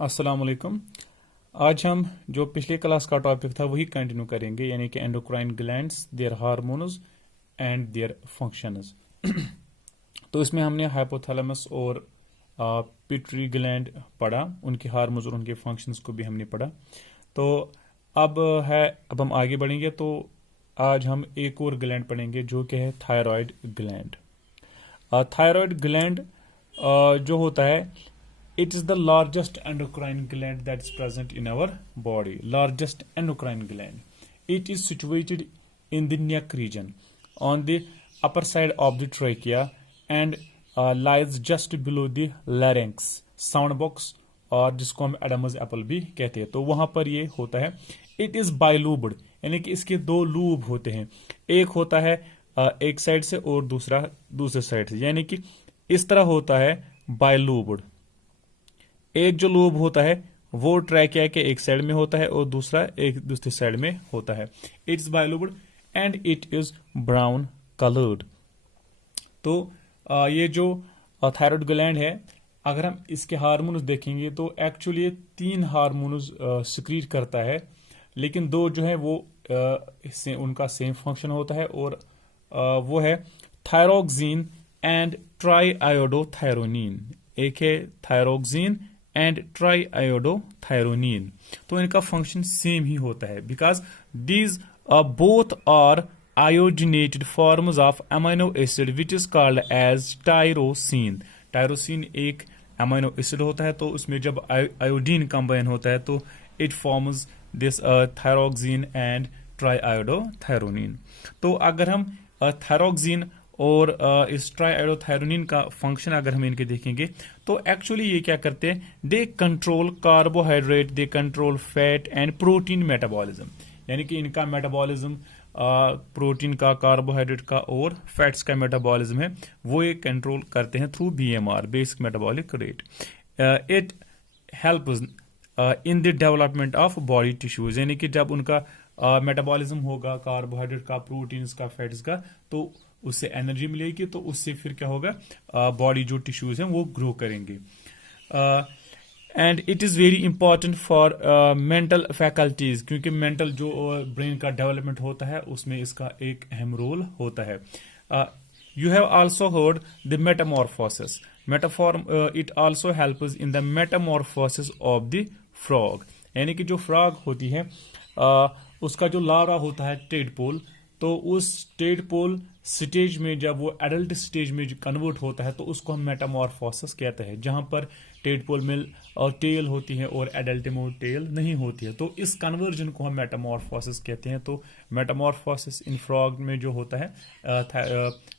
अस्सलाम वालेकुम। आज हम जो पिछले क्लास का टॉपिक था वही कंटिन्यू करेंगे, यानी कि endocrine glands, their hormones and their functions. तो इसमें हमने हाइपोथैलेमस और पिट्यूटरी ग्लैंड पढ़ा, उनके हार्मोन्स और उनके फंक्शंस को भी हमने पढ़ा। तो अब हम आगे बढ़ेंगे। तो आज हम एक और ग्लैंड पढ़ेंगे जो कि है थायराइड ग्लैंड। थायराइड ग्लैंड जो होता है, it is the largest endocrine gland that is present in our body. Largest endocrine gland. It is situated in the neck region on the upper side of the trachea and lies just below the larynx, sound box, और जिसको हम Adamas Apple भी कहते हैं। तो वहां पर ये होता है। इट इज बाइलूब्ड, यानी कि इसके दो लूब होते हैं। एक होता है एक साइड से और दूसरा दूसरे साइड से, यानी कि इस तरह होता है बाइलूब्ड। एक जो लूब होता है वो ट्रैकिया के एक साइड में होता है और दूसरा एक दूसरी साइड में होता है। It's bilobed and it is brown coloured. तो ये जो थायराइड ग्लैंड है, अगर हम इसके हार्मोन्स देखेंगे तो एक्चुअली ये 3 हार्मोन्स सिक्रीट करता है, लेकिन 2 जो है वो उनका सेम फंक्शन होता है, और वो है थायरोक्सिन एंड ट्राईआयोडोथायरोनिन। एक है थायरोक्सिन एंड ट्राईआयोडोथायरोनिन। तो इनका फंक्शन सेम ही होता है, because these both are iodinated forms of amino acid which is called as tyrosine. Tyrosine एक अमीनो एसिड होता है, तो उसमें जब आयोडीन कंबाइन होता है तो it forms this thyroxine and triiodothyronine. तो अगर हम थायरोक्सिन और इस ट्राईआयोडोथायरोनिन का फंक्शन अगर हम इनके देखेंगे तो एक्चुअली ये क्या करते हैं, they control carbohydrate, they control fat and protein metabolism. यानी कि इनका मेटाबॉलिज्म प्रोटीन का, कार्बोहाइड्रेट का और फैट्स का मेटाबॉलिज्म है, वो ये कंट्रोल करते हैं through BMR, basic metabolic rate. It helps in the development of body tissues. यानी कि जब उनका मेटाबॉलिज्म होगा कार्बोहाइड्रेट का, प्रोटीन्स का, फैट्स का, तो उससे एनर्जी मिलेगी, तो उससे फिर क्या होगा, बॉडी जो टिश्यूज हैं वो ग्रो करेंगे। And it is very important for mental faculties, क्योंकि मेंटल जो ब्रेन का डेवलपमेंट होता है उसमें इसका एक अहम रोल होता है। You have also heard the Metamorphosis. It also helps in the Metamorphosis of the frog. यानी कि जो फ्रॉग होती है उसका जो लार्वा होता है टेडपोल, तो उस टेडपोल स्टेज में जब वो एडल्ट स्टेज में कन्वर्ट होता है तो उसको हम मेटामॉर्फोसिस कहते हैं, जहां पर टेडपोल में टेल होती है और एडल्ट में टेल नहीं होती है। तो इस कन्वर्जन को हम मेटामॉर्फोसिस कहते हैं। तो मेटामॉर्फोसिस इन फ्रॉग में जो होता है,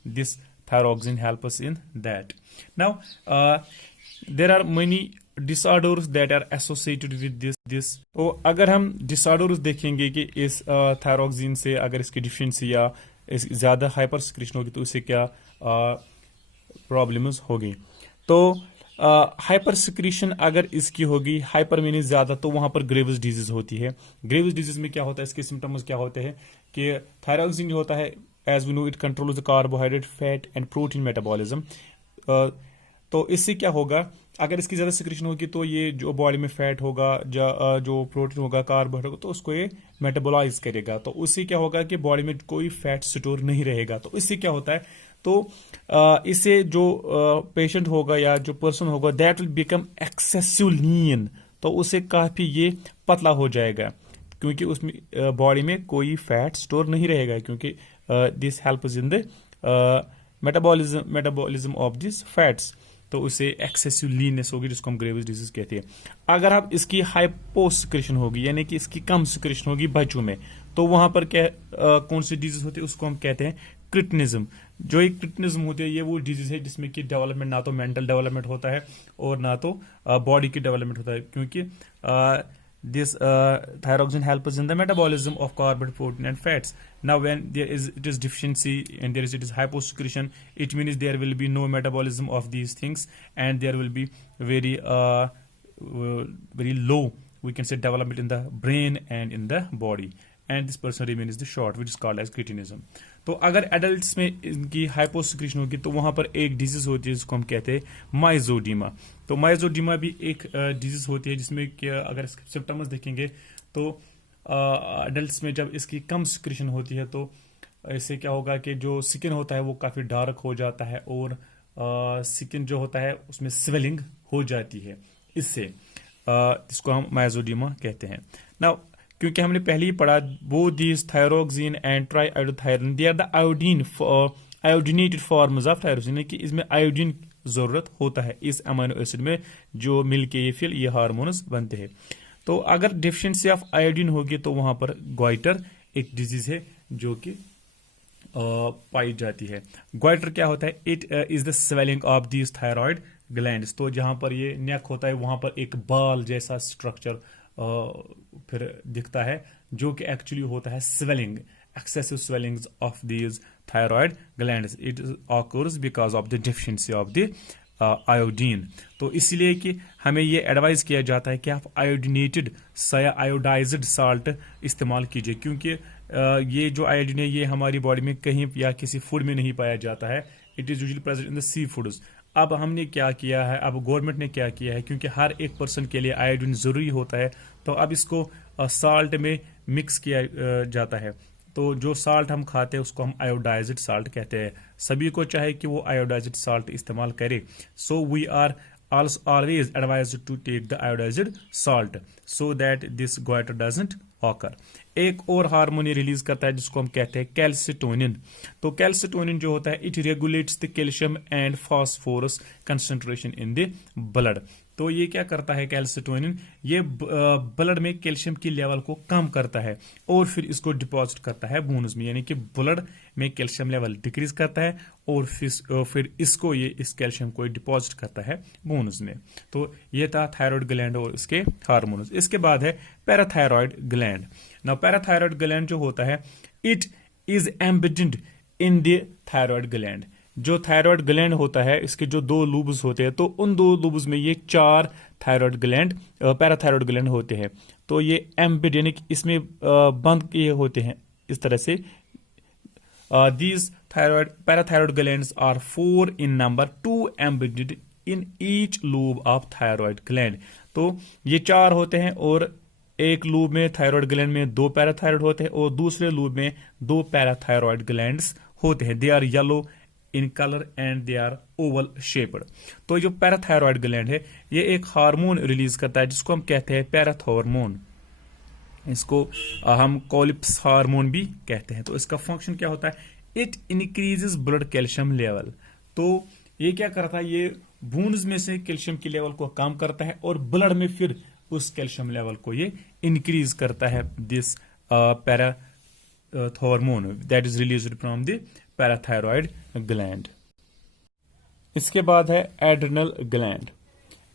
this thyroxine helps in that. Now there are many disorders that are associated with this. तो अगर हम डिसऑर्डर्स देखेंगे कि इस थायरोक्सिन से अगर इसकी डिफिशिएंसी या ज्यादा हाइपर सिक्रीशन होगी तो इससे क्या प्रॉब्लम्स होगी। तो हाइपर सिक्रीशन अगर इसकी होगी, हाइपर मीनिंग ज्यादा, तो वहां पर ग्रेव्स डिजीज होती है। ग्रेव्स डिजीज में क्या होता है, इसके सिम्टम्स क्या होते हैं कि थायरोक्सिन जो होता है, as we know, it controls the carbohydrate, fat and protein metabolism. तो इससे क्या होगा, अगर इसकी ज्यादा सिक्रीशन होगी तो ये जो बॉडी में फैट होगा, जो प्रोटीन होगा, कार्बोहाइड्रेट होगा, तो उसको ये मेटाबोलाइज करेगा। तो उससे क्या होगा कि बॉडी में कोई फैट स्टोर नहीं रहेगा। तो इससे क्या होता है, तो इससे जो पेशेंट होगा या जो पर्सन होगा, दैट विल बिकम एक्सेसिव लीन। तो उससे काफी ये पतला हो जाएगा, क्योंकि उसमें बॉडी में कोई फैट स्टोर नहीं रहेगा, क्योंकि this helps in the metabolism of this fats. तो उससे एक्सेसिव लीननेस होगी, जिसको हम ग्रेव्स डिजीज कहते हैं। अगर आप इसकी हाइपोसिक्रेशन होगी, यानी कि इसकी कम सिक्रेशन होगी बच्चों में, तो वहां पर क्या कौन सी डिजीज होती है, उसको हम कहते हैं क्रिटिनिज्म। जो एक क्रिटिनिज्म होती है, ये वो डिजीज है जिसमें कि डेवलपमेंट ना तो मेंटल डेवलपमेंट होता है और ना तो बॉडी की डेवलपमेंट होता है, क्योंकि this thyroxine helps in the metabolism of carbohydrate, protein and fats. Now when it is deficiency and it is hyposecretion, it means there will be no metabolism of these things and there will be very very low, we can say, development in the brain and in the body, and this person remains the short which is called as cretinism. तो अगर adults में इनकी hyposecretion होगी तो वहां पर एक disease होती है जिसको हम कहते हैं माइजोडीमा। तो माइजोडीमा भी एक डिजीज होती है जिसमें कि अगर सिम्टम्स देखेंगे तो एडल्ट्स में जब इसकी कम सिक्रीशन होती है तो इससे क्या होगा कि जो स्किन होता है वो काफी डार्क हो जाता है और स्किन जो होता है उसमें स्वेलिंग हो जाती है इससे, जिसको हम माइजोडीमा कहते हैं। नाउ क्योंकि हमने पहले ही पढ़ा both these thyroxine and triiodothyronine they are the iodinated forms of tyrosine, कि इसमें आयोडीन जरूरत होता है इस अमीनो एसिड में जो मिलके ये फिर ये हार्मोन्स बनते हैं। तो अगर डिफिशिएंसी ऑफ आयोडीन होगी तो वहां पर ग्वाइटर एक डिजीज है जो कि पाई जाती है। ग्वाइटर क्या होता है? It is the swelling of these thyroid glands. तो जहां पर ये नेक होता है वहां पर एक बाल जैसा स्ट्रक्चर फिर दिखता है जो कि एक्चुअली होता है swelling, excessive swellings of these thyroid glands. It occurs because of the deficiency of the iodine. तो इसलिए कि हमें ये एडवाइज किया जाता है कि आप आयोडीनेटेड या आयोडाइज्ड साल्ट इस्तेमाल कीजिए, क्योंकि ये जो आयोडीन है ये हमारी बॉडी में कहीं या किसी फूड में नहीं पाया जाता है। It is usually present in the sea foods. अब हमने क्या किया है, अब गवर्नमेंट ने क्या किया है, क्योंकि हर एक पर्सन के लिए आयोडीन जरूरी होता है तो अब इसको साल्ट में मिक्स किया जाता है। तो जो साल्ट हम खाते हैं उसको हम आयोडाइज्ड साल्ट कहते हैं। सभी को चाहे कि वो आयोडाइज्ड साल्ट इस्तेमाल करे। So we are always advised to take the iodized salt so that this goiter doesn't occur। एक और हार्मोन रिलीज करता है जिसको हम कहते हैं कैल्सिटोनिन। तो कैल्सिटोनिन जो होता है it regulates the calcium and phosphorus concentration in the blood. तो ये क्या करता है कैल्सिटोनिन? ये ब्लड में कैल्शियम की लेवल को कम करता है और फिर इसको डिपॉजिट करता है बोन्स में, यानी कि ब्लड में कैल्शियम लेवल डिक्रीज करता है और फिर इसको ये इस कैल्शियम को डिपॉजिट करता है बोन्स में। तो ये था थायराइड ग्लैंड और इसके हार्मोन्स। इसके बाद है parathyroid gland. Now parathyroid gland जो होता है it is embedded in the thyroid gland. जो थायराइड ग्लैंड होता है इसके जो दो लूब्स होते हैं तो उन दो लूब्स में ये 4 थायराइड ग्लैंड पैराथायरॉयड ग्लैंड होते हैं। तो ये एम्बेड यानी कि इसमें बंद किए होते हैं इस तरह से। These parathyroid glands are 4 in number, 2 embedded in each lobe of thyroid gland. तो ये 4 होते हैं और एक लूब में थायराइड ग्लैंड में 2 पैराथायरॉयड होते हैं और दूसरे लूब में 2 पैराथायरॉयड ग्लैंड्स होते हैं। They are yellow in colour and they are oval shaped. तो जो पैराथायरॉयड ग्लैंड है ये एक हार्मोन रिलीज करता है जिसको हम कहते हैं पैराथॉर्मोन। इसको हम कोलिप्स हार्मोन भी कहते हैं। तो इसका फंक्शन क्या होता है? It increases blood calcium level. तो ये क्या करता है? ये बोन्स में से कैल्शियम की लेवल को कम करता है और ब्लड में फिर उस कैल्शियम लेवल को ये इंक्रीज करता है। This parathormone that is released from the parathyroid gland. इसके बाद है एड्रिनल ग्लैंड।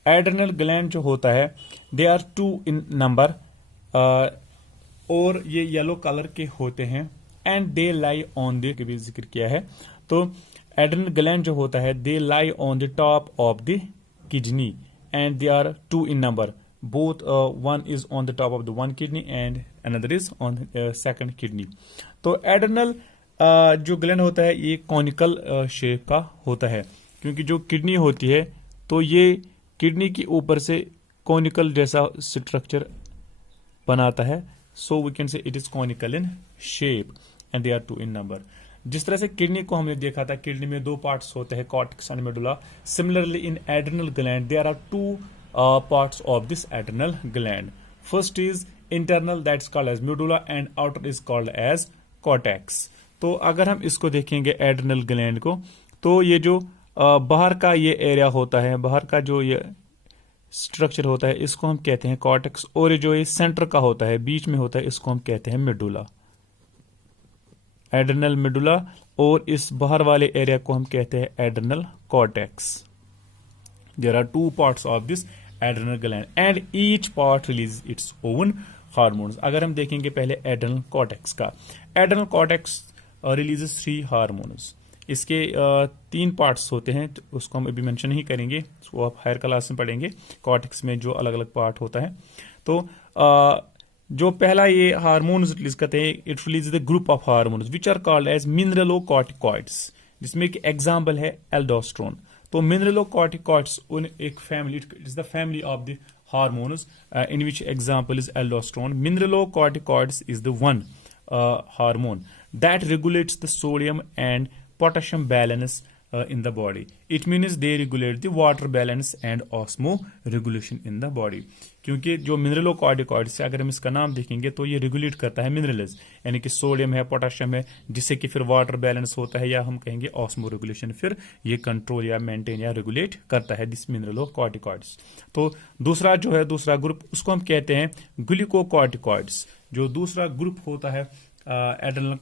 एड्रिनल ग्लैंड जो होता है दे आर 2 इन नंबर और ये येलो कलर के होते हैं and they lie on the, भी जिक्र किया है। तो एड्रिनल ग्लैंड जो होता है they lie on the top of the kidney and they are 2 in number. Both one is on the top of the one kidney and another is on the second kidney। तो adrenal जो gland होता है ये conical shape का होता है, क्योंकि जो किडनी होती है तो ये किडनी के ऊपर से कॉनिकल जैसा स्ट्रक्चर बनाता है। So we can say it is conical in shape and they are 2 in number. जिस तरह से किडनी को हमने देखा था, किडनी में 2 पार्ट्स होते हैं, cortex and medulla. Similarly in adrenal gland there are 2 parts of this adrenal gland। First is internal, that's called as medulla, and outer is called as cortex। तो अगर हम इसको देखेंगे एड्रिनल ग्लैंड को तो ये जो बाहर का ये एरिया होता है, बाहर का जो ये स्ट्रक्चर होता है इसको हम कहते हैं कॉर्टेक्स, और ये जो ये सेंटर का होता है बीच में होता है इसको हम कहते हैं मेडुला, एड्रिनल मेडुला। और इस बाहर वाले एरिया को हम कहते हैं adrenal cortex. There are 2 parts of this adrenal gland and each part releases its own hormones। अगर हम देखेंगे पहले एड्रिनल कॉर्टेक्स का, एड्रिनल कॉर्टेक्स रिलीजेस 3 हार्मोन्स। इसके 3 पार्ट्स होते हैं तो उसको हम अभी मेंशन नहीं करेंगे, उसको आप हायर क्लास में पढ़ेंगे कॉर्टेक्स में जो अलग अलग पार्ट होता है। तो जो पहला ये हार्मोन्स रिलीज करते हैं, it release the group of hormones which are called as mineralocorticoids, जिसमें एक एग्जांपल है एल्डोस्टेरोन। तो मिनरलोकॉर्टिकॉइड्स उन एक family, it is the family of the hormones in which example is aldosterone. Mineralocorticoids is the one hormone that regulates the sodium and potassium balance in the body. It means they regulate the water balance and osmoregulation in the body. क्योंकि जो mineralocorticoids से अगर हम इसका नाम देखेंगे तो ये रेगुलेट करता है मिनरल्स, यानी कि सोडियम है, पोटेशियम है, जिससे कि फिर वाटर बैलेंस होता है, या हम कहेंगे ऑस्मो रेगुलेशन, फिर ये कंट्रोल या मेंटेन या रेगुलेट करता है दिस मिनरलोकॉर्टिकॉइड्स। तो दूसरा जो है, दूसरा ग्रुप, उसको हम कहते हैं ग्लूकोकॉर्टिकॉइड्स। जो दूसरा ग्रुप होता है एड्रेनल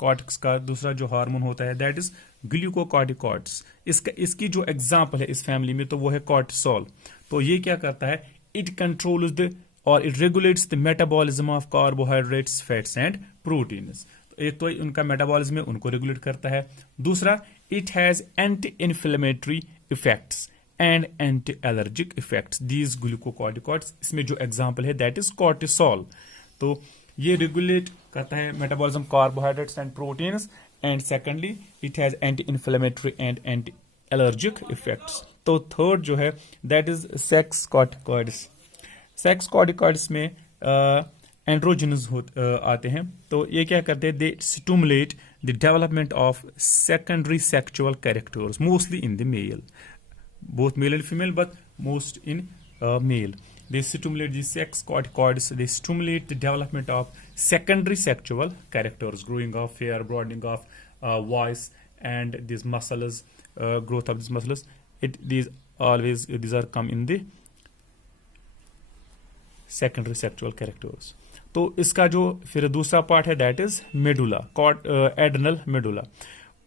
कॉर्टेक्स का, दूसरा जो हार्मोन होता है दैट इज ग्लूकोकॉर्टिकॉइड्स। इसकी जो एग्जांपल है इस फैमिली में तो वो है कॉर्टिसोल। तो ये क्या करता है, इट कंट्रोल्स द और it regulates the metabolism of carbohydrates, fats and proteins. तो एक तो उनका मेटाबॉलिज्म है, उनको रेगुलेट करता है। दूसरा, it has anti inflammatory effects and anti allergic effects, these glucocorticoids. इसमें जो एग्जांपल है दैट इज कॉर्टिसोल। तो ये रेगुलेट करता है metabolism carbohydrates and proteins, and secondly it has anti inflammatory and anti allergic effects. तो थर्ड जो है that is sex corticoids. Sex corticoids में एंड्रोजन्स आते हैं। तो ये क्या करते हैं, they stimulate the development of secondary sexual characters mostly in the male, both male and female but most in male. They stimulate the sex corticoids, they stimulate the development of secondary sexual characters, growing of hair, broadening of voice, and these muscles, growth of these muscles. These are come in the secondary sexual characters. तो इसका जो फिर दूसरा part है that is medulla, adrenal medulla.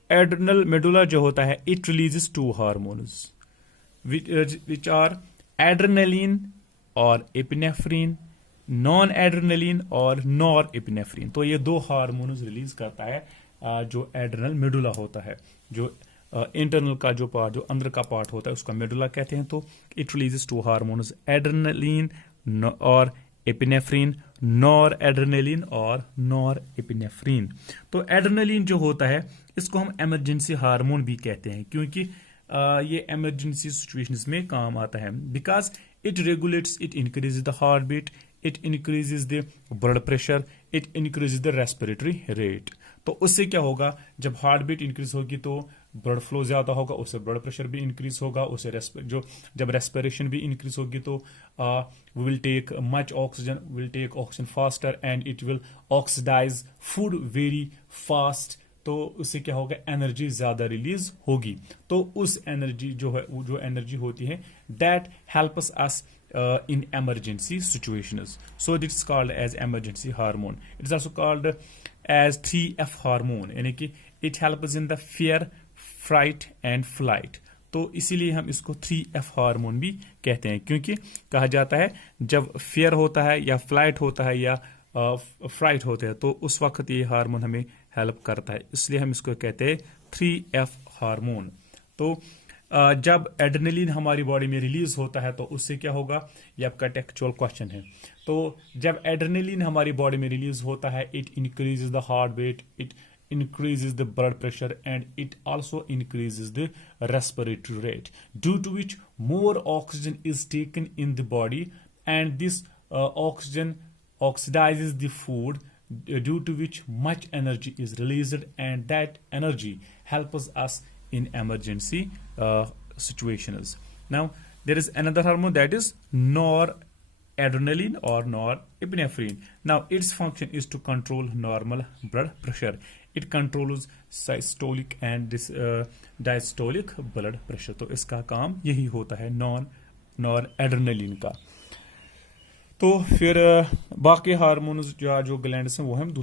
Adrenal medulla जो होता है, it releases to hormones which are adrenaline or epinephrine, non-adrenaline और norepinephrine। तो ये दो हार्मोन्स रिलीज करता है जो एड्रेनल मेडुला होता है। जो इंटरनल का जो पार्ट, जो अंदर का पार्ट होता है उसका मेडुला कहते हैं। तो it releases to hormones adrenaline और एपिनेफ्रीन, नॉर एड्रेनलिन और नॉर एपिनेफ्रीन। तो एड्रेनलिन जो होता है इसको हम इमरजेंसी हार्मोन भी कहते हैं, क्योंकि ये इमरजेंसी सिचुएशंस में काम आता है, because it regulates, it increases the heart beat, it increases the blood pressure, it increases the respiratory rate. तो उससे क्या होगा, जब हार्ट बीट इंक्रीज होगी तो ब्लड फ्लो ज्यादा होगा, उससे ब्लड प्रेशर भी इंक्रीज होगा, उससे जब रेस्पिरेशन भी इंक्रीज होगी तो we will take much oxygen, will take oxygen faster and it will oxidise food very fast. तो उससे क्या होगा, एनर्जी ज्यादा रिलीज होगी। तो उस एनर्जी जो है, जो एनर्जी होती है that helps us in emergency situations. So this is called as emergency hormone. It is also called as 3F hormone, यानी कि it helps in the fear, fright and flight. तो इसीलिए हम इसको 3F हार्मोन भी कहते हैं, क्योंकि कहा जाता है जब फियर होता है या फ्लाइट होता है या फ्राइट होता है तो उस वक्त ये हार्मोन हमें हेल्प करता है, इसलिए हम इसको कहते हैं 3F हार्मोन। तो जब एड्रेनलिन हमारी बॉडी में रिलीज होता है तो उससे क्या होगा, ये आपका टेक्चुअल क्वेश्चन है। तो जब एड्रेनलिन हमारी बॉडी में रिलीज होता है, it increases the heart beat, it increases the blood pressure and it also increases the respiratory rate, due to which more oxygen is taken in the body and this oxygen oxidizes the food, due to which much energy is released and that energy helps us in emergency situations. Now there is another hormone that is noradrenaline or norepinephrine. Now its function is to control normal blood pressure. It controls systolic and diastolic blood pressure. तो इसका काम यही होता है नॉरएड्रेनलिन का। तो फिर बाकी हार्मोन्स जो ग्लैंड्स हैं वो हम